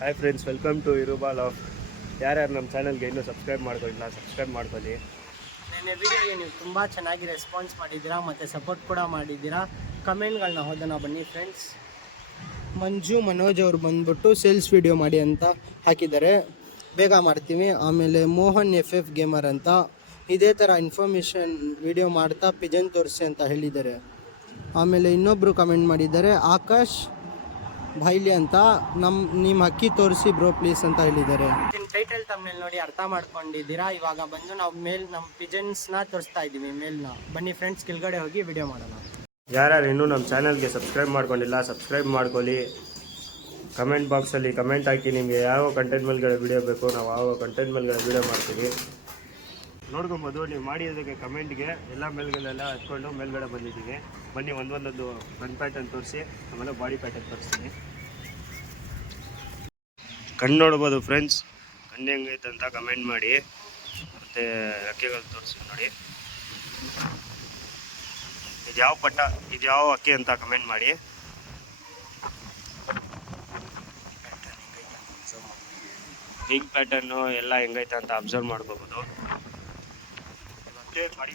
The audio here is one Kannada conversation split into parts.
ಹಾಯ್ ಫ್ರೆಂಡ್ಸ್, ವೆಲ್ಕಮ್ ಟು ಇರುಬಾಲ್ ಆಫ್. ಯಾರ್ಯಾರು ನಮ್ಮ ಚಾನಲ್ಗೆ ಇನ್ನೂ ಸಬ್ಸ್ಕ್ರೈಬ್ ಮಾಡ್ಕೊಳ್ಳಿ, ಸಬ್ಸ್ಕ್ರೈಬ್ ಮಾಡ್ಕೊಳ್ಳಿ. ನೆನ್ನೆ ವಿಡಿಯೋಗೆ ನೀವು ತುಂಬ ಚೆನ್ನಾಗಿ ರೆಸ್ಪಾನ್ಸ್ ಮಾಡಿದ್ದೀರಾ ಮತ್ತು ಸಪೋರ್ಟ್ ಕೂಡ ಮಾಡಿದ್ದೀರಾ. ಕಮೆಂಟ್ಗಳನ್ನ ಓದೋಣ ಬನ್ನಿ ಫ್ರೆಂಡ್ಸ್. ಮಂಜು ಮನೋಜ್ ಅವರು ಬಂದ್ಬಿಟ್ಟು ಸೇಲ್ಸ್ ವಿಡಿಯೋ ಮಾಡಿ ಅಂತ ಹಾಕಿದ್ದಾರೆ, ಬೇಗ ಮಾಡ್ತೀವಿ. ಆಮೇಲೆ ಮೋಹನ್ FF ಗೇಮರ್ ಅಂತ ಇದೇ ಥರ ಇನ್ಫಾರ್ಮೇಷನ್ ವಿಡಿಯೋ ಮಾಡ್ತಾ ಪಿಜನ್ ತೋರಿಸಿ ಅಂತ ಹೇಳಿದ್ದಾರೆ. ಆಮೇಲೆ ಇನ್ನೊಬ್ಬರು ಕಮೆಂಟ್ ಮಾಡಿದ್ದಾರೆ, ಆಕಾಶ್ ಭೈಲಿ ಅಂತ, ನಿಮ್ಮ ಅಕ್ಕಿ ತೋರಿಸಿ ಬ್ರೋ ಪ್ಲೀಸ್ ಅಂತ ಹೇಳಿದ್ದಾರೆ. ಟೈಟಲ್ ತಮ್ಮನೇಲಿ ನೋಡಿ ಅರ್ಥ ಮಾಡ್ಕೊಂಡಿದ್ದೀರಾ. ಇವಾಗ ಬಂದು ನಾವು ನಮ್ಮ ಪಿಜನ್ಸ್ನ ತೋರಿಸ್ತಾ ಇದ್ದೀವಿ ಮೇಲ್ನ. ಬನ್ನಿ ಫ್ರೆಂಡ್ಸ್, ಕೆಳಗಡೆ ಹೋಗಿ ವಿಡಿಯೋ ಮಾಡೋಣ. ಯಾರ್ಯಾರು ಇನ್ನೂ ನಮ್ಮ ಚಾನಲ್ಗೆ ಸಬ್ಸ್ಕ್ರೈಬ್ ಮಾಡ್ಕೊಂಡಿಲ್ಲ, ಸಬ್ಸ್ಕ್ರೈಬ್ ಮಾಡ್ಕೊಳ್ಳಿ. ಕಮೆಂಟ್ ಬಾಕ್ಸಲ್ಲಿ ಕಮೆಂಟ್ ಹಾಕಿ, ನಿಮಗೆ ಯಾವ ಕಂಟೆಂಟ್ ಮೇಲ್ಗಡೆ ವಿಡಿಯೋ ಬೇಕು, ನಾವು ಯಾವ ಕಂಟೆಂಟ್ ಮೇಲ್ಗಡೆ ವಿಡಿಯೋ ಮಾಡ್ತೀವಿ. ನೋಡ್ಕೊಬೋದು, ನೀವು ಮಾಡಿದ್ದಕ್ಕೆ ಕಮೆಂಟ್ಗೆ ಎಲ್ಲ ಮೇಲ್ಗಡೆಲ್ಲ ಹತ್ಕೊಂಡು ಮೇಲ್ಗಡೆ ಬಂದಿದ್ದೀವಿ. ಬನ್ನಿ ಒಂದೊಂದೊಂದು ಫ್ರಂಟ್ ಪ್ಯಾಟರ್ನ್ ತೋರಿಸಿ, ಆಮೇಲೆ ಬಾಡಿ ಪ್ಯಾಟರ್ನ್ ತೋರಿಸ್ತೀನಿ. ಕಣ್ಣು ನೋಡ್ಬೋದು ಫ್ರೆಂಡ್ಸ್, ಕಣ್ಣು ಹೆಂಗೈತೆ ಅಂತ ಕಮೆಂಟ್ ಮಾಡಿ. ಮತ್ತು ರೆಕ್ಕೆಗಳು ತೋರಿಸಿ ನೋಡಿ. ಇದು ಯಾವ ಪಟ್ಟ, ಇದು ಯಾವ ಅಕ್ಕಿ ಅಂತ ಕಮೆಂಟ್ ಮಾಡಿ. ವಿಂಗ್ ಪ್ಯಾಟರ್ನು ಎಲ್ಲ ಹೆಂಗೈತೆ ಅಂತ ಅಬ್ಸರ್ವ್ ಮಾಡ್ಕೋಬೋದು. ಬಾಡಿ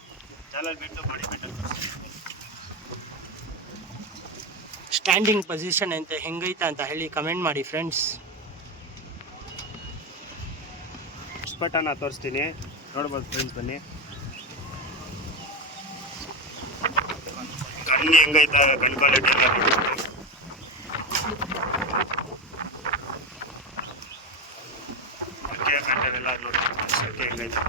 ಚಾನಲ್ ಬಿಟ್ಟು ಬಾಡಿ ಪ್ಯಾಟರ್ನ್ ಸ್ಟ್ಯಾಂಡಿಂಗ್ ಪೊಸಿಷನ್ ಅಂತ ಹೆಂಗೈತೆ ಅಂತ ಹೇಳಿ ಕಮೆಂಟ್ ಮಾಡಿ ಫ್ರೆಂಡ್ಸ್. ಪಟ್ಟನ ತೋರಿಸ್ತೀನಿ, ನೋಡ್ಬೋದು ಫ್ರೆಂಡ್ಸ್. ಬನ್ನಿ, ಕಣ್ಣು ಹೆಂಗೈತ, ಕಣ್ಣು ಕ್ವಾಲಿಟಿ ಎಲ್ಲ ನೋಡ್ಬೋದು. ಅಕ್ಕೆ ಪ್ಯಾಟರ್ನ್ ಎಲ್ಲ ನೋಡ್ಬೋದು, ಅಕ್ಕೆ ಹೆಂಗೈತೆ.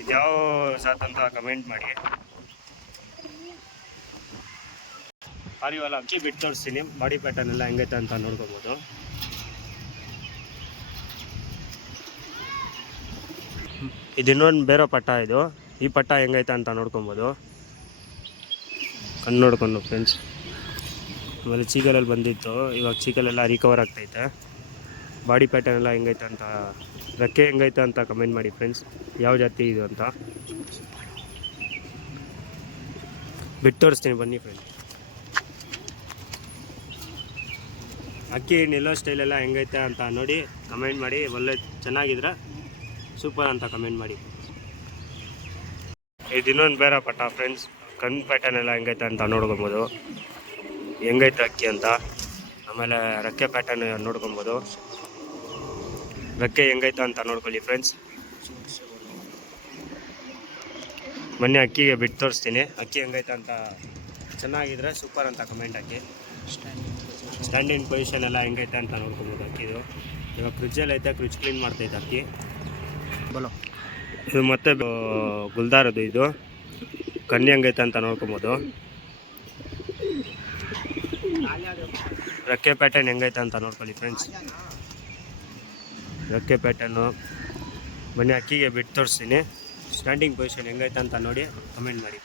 ಇದ್ಯಾವ ಸಾತ್ ಅಂತ ಕಮೆಂಟ್ ಮಾಡಿ. ಅರಿವಲ್ಲ ಅಕ್ಕಿ ಬಿಟ್ಟು ತೋರಿಸ್ತೀನಿ, ಬಾಡಿ ಪ್ಯಾಟರ್ನ್ ಎಲ್ಲ ಹೆಂಗೈತೆ ಅಂತ ನೋಡ್ಕೊಬೋದು. ಇದು ಇನ್ನೊಂದು ಬೇರೆ ಪಟ್ಟ, ಇದು ಈ ಪಟ್ಟ ಹೆಂಗೈತೆ ಅಂತ ನೋಡ್ಕೊಬೋದು. ಕಣ್ಣು ನೋಡ್ಕೊಂಡು ಫ್ರೆಂಡ್ಸ್. ಆಮೇಲೆ ಚೀಕಲಲ್ಲಿ ಬಂದಿತ್ತು, ಇವಾಗ ಚೀಕಲೆಲ್ಲ ರಿಕವರ್ ಆಗ್ತೈತೆ. ಬಾಡಿ ಪ್ಯಾಟರ್ನ್ ಎಲ್ಲ ಹೆಂಗೈತೆ ಅಂತ, ರೆಕ್ಕೆ ಹೆಂಗೈತೆ ಅಂತ ಕಮೆಂಟ್ ಮಾಡಿ ಫ್ರೆಂಡ್ಸ್, ಯಾವ ಜಾತಿ ಇದು ಅಂತ. ಬಿಟ್ಟು ತೋರಿಸ್ತೀನಿ ಬನ್ನಿ ಫ್ರೆಂಡ್ಸ್. ಅಕ್ಕಿ ನಿಲ್ಲೋ ಸ್ಟೈಲೆಲ್ಲ ಹೆಂಗೈತೆ ಅಂತ ನೋಡಿ ಕಮೆಂಟ್ ಮಾಡಿ. ಒಳ್ಳೆ ಚೆನ್ನಾಗಿದ್ರೆ ಸೂಪರ್ ಅಂತ ಕಮೆಂಟ್ ಮಾಡಿ. ಇದು ಇನ್ನೊಂದು ಬೇರೆ ಪಟ್ಟ ಫ್ರೆಂಡ್ಸ್, ಕಣ್ಣು ಪ್ಯಾಟರ್ನ್ ಎಲ್ಲ ಹೆಂಗೈತೆ ಅಂತ ನೋಡ್ಕೊಬೋದು, ಹೆಂಗೈತೆ ಅಕ್ಕಿ ಅಂತ. ಆಮೇಲೆ ರೆಕ್ಕೆ ಪ್ಯಾಟರ್ನ್ ನೋಡ್ಕೊಬೋದು, ರೆಕ್ಕೆ ಹೆಂಗೈತೆ ಅಂತ ನೋಡ್ಕೊಳ್ಳಿ ಫ್ರೆಂಡ್ಸ್. ಮೊನ್ನೆ ಅಕ್ಕಿಗೆ ಬಿಟ್ಟು ತೋರಿಸ್ತೀನಿ, ಅಕ್ಕಿ ಹೆಂಗೈತೆ ಅಂತ ಚೆನ್ನಾಗಿದ್ರೆ ಸೂಪರ್ ಅಂತ ಕಮೆಂಟ್ ಹಾಕಿ. ಸ್ಟ್ಯಾಂಡಿಂಗ್ ಪೊಸಿಷನ್ ಎಲ್ಲ ಹೆಂಗೈತೆ ಅಂತ ನೋಡ್ಕೊಬೋದು ಅಕ್ಕಿದು. ಇವಾಗ ಫ್ರಿಜ್ಜಲ್ಲಿ ಐತೆ, ಫ್ರಿಜ್ ಕ್ಲೀನ್ ಮಾಡ್ತೈತೆ ಅಕ್ಕಿ. ಬಲೋ ಇದು ಮತ್ತೆ ಗುಲ್ದಾರದು, ಇದು ಕಣ್ಣು ಹೆಂಗೈತೆ ಅಂತ ನೋಡ್ಕೊಬೋದು. ರೆಕ್ಕೆ ಪ್ಯಾಟರ್ನ್ ಹೆಂಗೈತೆ ಅಂತ ನೋಡ್ಕೊಳ್ಳಿ ಫ್ರೆಂಡ್ಸ್. ರೆಕ್ಕೆ ಪ್ಯಾಟರ್ನು ಬನ್ನಿ, ಅಕ್ಕಿಗೆ ಬಿಟ್ಟು ತೋರಿಸ್ತೀನಿ. ಸ್ಟ್ಯಾಂಡಿಂಗ್ ಪೊಸಿಷನ್ ಹೆಂಗೈತೆ ಅಂತ ನೋಡಿ ಕಮೆಂಟ್ ಮಾಡಿ.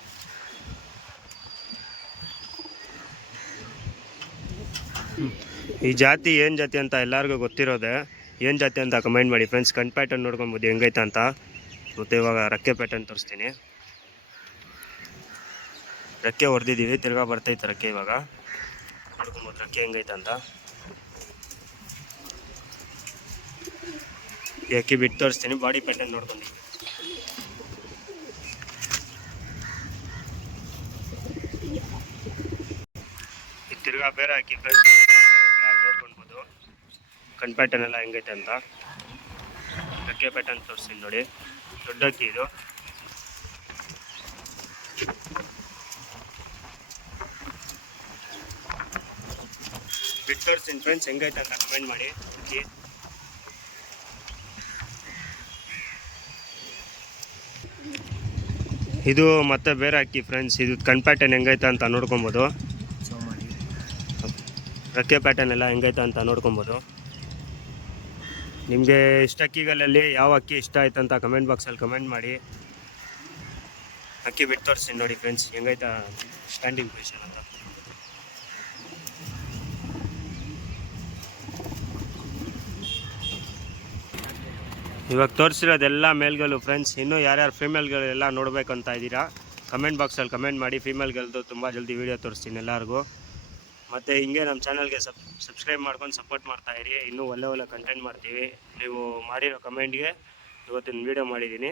ಈ ಜಾತಿ ಏನು ಜಾತಿ ಅಂತ ಎಲ್ಲರಿಗೂ ಗೊತ್ತಿರೋದೆ, ಏನು ಜಾತಿ ಅಂತ ಕಮೆಂಟ್ ಮಾಡಿ ಫ್ರೆಂಡ್ಸ್. ಕಣ್ ಪ್ಯಾಟರ್ನ್ ನೋಡ್ಕೊಬೋದು ಹೆಂಗೈತೆ ಅಂತ. ಮತ್ತು ಇವಾಗ ರೆಕ್ಕೆ ಪ್ಯಾಟರ್ನ್ ತೋರಿಸ್ತೀನಿ. ರೆಕ್ಕೆ ಹೊಡೆದಿದ್ದೀವಿ, ತಿರ್ಗಾ ಬರ್ತೈತೆ ರೆಕ್ಕೆ. ಇವಾಗ ನೋಡ್ಕೊಬೋದು ರೆಕ್ಕೆ ಹೆಂಗೈತೆ ಅಂತ. ಅಕ್ಕಿ ಬಿಟ್ಟು ತೋರಿಸ್ತೀನಿ, ಬಾಡಿ ಪ್ಯಾಟರ್ನ್ ನೋಡ್ಕೊಂಡು. ಇದು ತಿರ್ಗಾ ಬೇರೆ ಹಾಕಿ ಫ್ರೆಂಡ್ಸ್, ನೋಡ್ಕೊಳ್ಬೋದು ಕಣ್ ಪ್ಯಾಟರ್ನ್ ಎಲ್ಲ ಹೆಂಗೈತೆ ಅಂತ. ರೆಕ್ಕೆ ಪ್ಯಾಟರ್ನ್ ತೋರಿಸ್ತೀನಿ ನೋಡಿ, ದೊಡ್ಡ ಅಕ್ಕಿ ಇದು. ಬಿಟ್ಟು ತೋರಿಸ್ತೀನಿ ಫ್ರೆಂಡ್ಸ್, ಹೆಂಗೈತೆ ಅಂತ ಕಮೆಂಟ್ ಮಾಡಿ ಅಕ್ಕಿ. ಇದು ಮತ್ತೆ ಬೇರೆ ಅಕ್ಕಿ ಫ್ರೆಂಡ್ಸ್, ಇದು ಕಣ್ ಪ್ಯಾಟರ್ನ್ ಹೆಂಗೈತೆ ಅಂತ ನೋಡ್ಕೊಬೋದು. ರೆಕ್ಕೆ ಪ್ಯಾಟರ್ನ್ ಎಲ್ಲ ಹೆಂಗೈತೆ ಅಂತ ನೋಡ್ಕೊಬೋದು. ನಿಮಗೆ ಇಷ್ಟ ಅಕ್ಕಿಗಳಲ್ಲಿ ಯಾವ ಅಕ್ಕಿ ಇಷ್ಟ ಆಯ್ತು ಅಂತ ಕಮೆಂಟ್ ಬಾಕ್ಸಲ್ಲಿ ಕಮೆಂಟ್ ಮಾಡಿ. ಅಕ್ಕಿ ಬಿಟ್ಟು ತೋರಿಸ್ತೀನಿ ನೋಡಿ ಫ್ರೆಂಡ್ಸ್, ಹೆಂಗೈತೆ ಸ್ಟ್ಯಾಂಡಿಂಗ್ ಪೊಸಿಷನ್ ಅಂತ. ಇವಾಗ ತೋರಿಸಿರೋದೆಲ್ಲ ಮೇಲ್ಗಳು ಫ್ರೆಂಡ್ಸ್. ಇನ್ನೂ ಯಾರ್ಯಾರು ಫಿಮೇಲ್ಗಳೆಲ್ಲ ನೋಡಬೇಕಂತ ಇದ್ದೀರಾ ಕಮೆಂಟ್ ಬಾಕ್ಸಲ್ಲಿ ಕಮೆಂಟ್ ಮಾಡಿ. ಫೀಮೇಲ್ಗಳದ್ದು ತುಂಬ ಜಲ್ದಿ ವೀಡಿಯೋ ತೋರಿಸ್ತೀನಿ ಎಲ್ಲರಿಗೂ. ಮತ್ತು ಹಿಂಗೆ ನಮ್ಮ ಚಾನಲ್ಗೆ ಸಬ್ಸ್ಕ್ರೈಬ್ ಮಾಡ್ಕೊಂಡು ಸಪೋರ್ಟ್ ಮಾಡ್ತಾಯಿರಿ. ಇನ್ನೂ ಒಳ್ಳೆ ಕಂಟೆಂಟ್ ಮಾಡ್ತೀವಿ. ನೀವು ಮಾಡಿರೋ ಕಮೆಂಟ್ಗೆ ಇವತ್ತಿನ ವೀಡಿಯೋ ಮಾಡಿದ್ದೀನಿ.